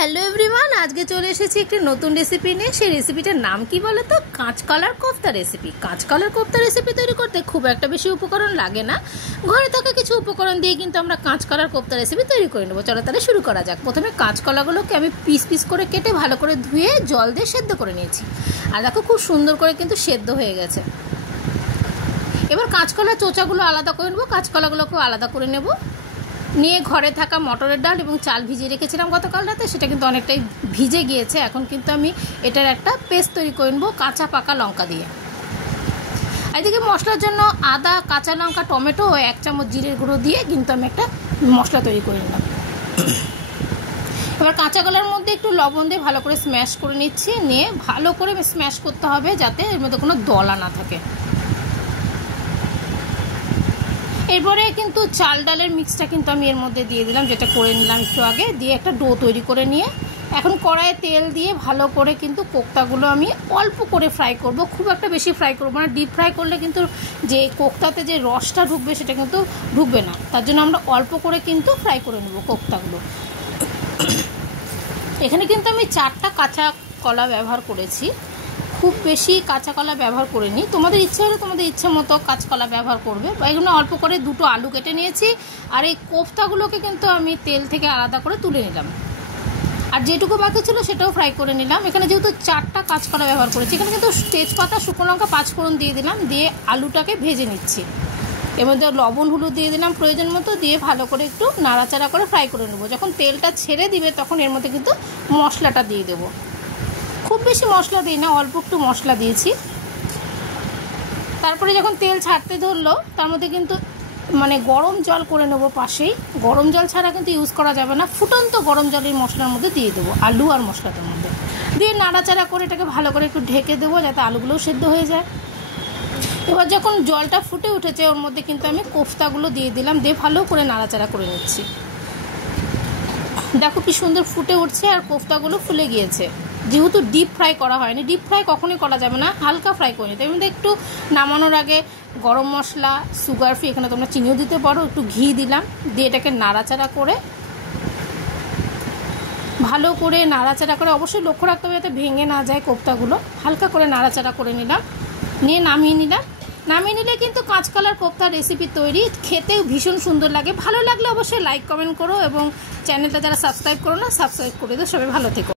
Hello everyone, আজকে চলে এসেছি একটি নতুন রেসিপি নিয়ে। সেই রেসিপিটার নাম কি বলো তো? কাঁচকলার কোফতা রেসিপি। কাঁচকলার কোফতা রেসিপি তৈরি করতে খুব একটা বেশি উপকরণ লাগে না, ঘরে থাকা কিছু উপকরণ দিয়ে কিন্তু আমরা কাঁচকলার কোফতা রেসিপি তৈরি করে নেবো। চলো তাহলে শুরু করা যাক। প্রথমে কাঁচকলাগুলোকে আমি পিস পিস করে কেটে ভালো করে ধুয়ে জল দিয়ে সেদ্ধ করে নিয়েছি, আর দেখো খুব সুন্দর করে কিন্তু সেদ্ধ হয়ে গেছে। এবার কাঁচকলার চোচাগুলো আলাদা করে নেবো, কাঁচকলাগুলোকেও আলাদা করে নেব। নিয়ে ঘরে থাকা মটরের ডাল এবং চাল ভিজিয়ে রেখেছিলাম গতকাল রাতে, সেটা কিন্তু অনেকটাই ভিজে গিয়েছে। এখন কিন্তু আমি এটার একটা পেস্ট তৈরি করে নেবো কাঁচা পাকা লঙ্কা দিয়ে। এদিকে মশলার জন্য আদা, কাঁচা লঙ্কা, টমেটো ও 1 চামচ জিরের গুঁড়ো দিয়ে কিন্তু আমি একটা মশলা তৈরি করে নিলাম। এবার কাঁচা কলার মধ্যে একটু লবণ দিয়ে ভালো করে স্ম্যাশ করে নিচ্ছি। নিয়ে ভালো করে স্ম্যাশ করতে হবে যাতে এর মধ্যে কোনো দলা না থাকে। এরপরে কিন্তু চাল ডালের মিক্সটা কিন্তু আমি এর মধ্যে দিয়ে দিলাম, যেটা করে নিলাম একটু আগে। দিয়ে একটা ডো তৈরি করে নিয়ে এখন কড়াইয়ে তেল দিয়ে ভালো করে কিন্তু কোফতাগুলো আমি অল্প করে ফ্রাই করব, খুব একটা বেশি ফ্রাই করবো না। ডিপ ফ্রাই করলে কিন্তু যে কোফতাতে যে রসটা ঢুকবে সেটা কিন্তু ঢুকবে না, তার জন্য আমরা অল্প করে কিন্তু ফ্রাই করে নেব কোফতাগুলো। এখানে কিন্তু আমি 4টা কাঁচা কলা ব্যবহার করেছি, খুব বেশি কাঁচা কলা ব্যবহার করিনি। তোমাদের ইচ্ছে হলে তোমাদের ইচ্ছে মতো কাঁচকলা ব্যবহার করবে। এগুলো অল্প করে 2টো আলু কেটে নিয়েছি, আর এই কোফতাগুলোকে কিন্তু আমি তেল থেকে আলাদা করে তুলে নিলাম, আর যেটুকু বাকি ছিল সেটাও ফ্রাই করে নিলাম। এখানে যেহেতু 4টা কাঁচকলা ব্যবহার করেছি, এখানে কিন্তু তেজপাতা, শুকনো লঙ্কা, 5 ফোড়ন দিয়ে দিলাম। দিয়ে আলুটাকে ভেজে নিচ্ছি। এর মধ্যে লবণ হলুদ দিয়ে দিলাম প্রয়োজন মতো, দিয়ে ভালো করে একটু নাড়াচাড়া করে ফ্রাই করে নেবো। যখন তেলটা ছেড়ে দিবে তখন এর মধ্যে কিন্তু মশলাটা দিয়ে দেবো। খুব বেশি মশলা দিই না, অল্প একটু মশলা দিয়েছি। তারপরে যখন তেল ছাড়তে ধরলো তার মধ্যে কিন্তু গরম জল করে নেবো পাশেই। গরম জল ছাড়া কিন্তু ইউজ করা যাবে না, ফুটন্ত গরম জলের মশলার মধ্যে দিয়ে দেবো আলু আর মশলাটার মধ্যে। দিয়ে নাড়াচাড়া করে এটাকে ভালো করে একটু ঢেকে দেবো যাতে আলুগুলোও সেদ্ধ হয়ে যায়। এবার যখন জলটা ফুটে উঠেছে ওর মধ্যে কিন্তু আমি কোফতাগুলো দিয়ে দিলাম, দিয়ে ভালো করে নাড়াচাড়া করে নিচ্ছি। দেখো কি সুন্দর ফুটে উঠছে আর কোফতাগুলো ফুলে গিয়েছে। যেহেতু ডিপ ফ্রাই করা হয়নি, ডিপ ফ্রাই কখনোই করা যাবে না, হালকা ফ্রাই করে নিতে। এর মধ্যে একটু নামানোর আগে গরম মশলা, সুগার ফ্রি, এখানে তোমরা চিনিও দিতে পারো, একটু ঘি দিলাম। দিয়ে এটাকে নাড়াচাড়া করে ভালো করে নাড়াচাড়া করে, অবশ্যই লক্ষ্য রাখতে হবে যাতে ভেঙে না যায় কোফতাগুলো। হালকা করে নাড়াচাড়া করে নিলাম, নিয়ে নামিয়ে নিলাম। নামিয়ে নিলে কিন্তু কাঁচকলার কোফতার রেসিপি তৈরি। খেতেও ভীষণ সুন্দর লাগে। ভালো লাগলে অবশ্যই লাইক কমেন্ট করো, এবং চ্যানেলটা যারা সাবস্ক্রাইব করো না সাবস্ক্রাইব করে দাও। সবাই ভালো থেকো।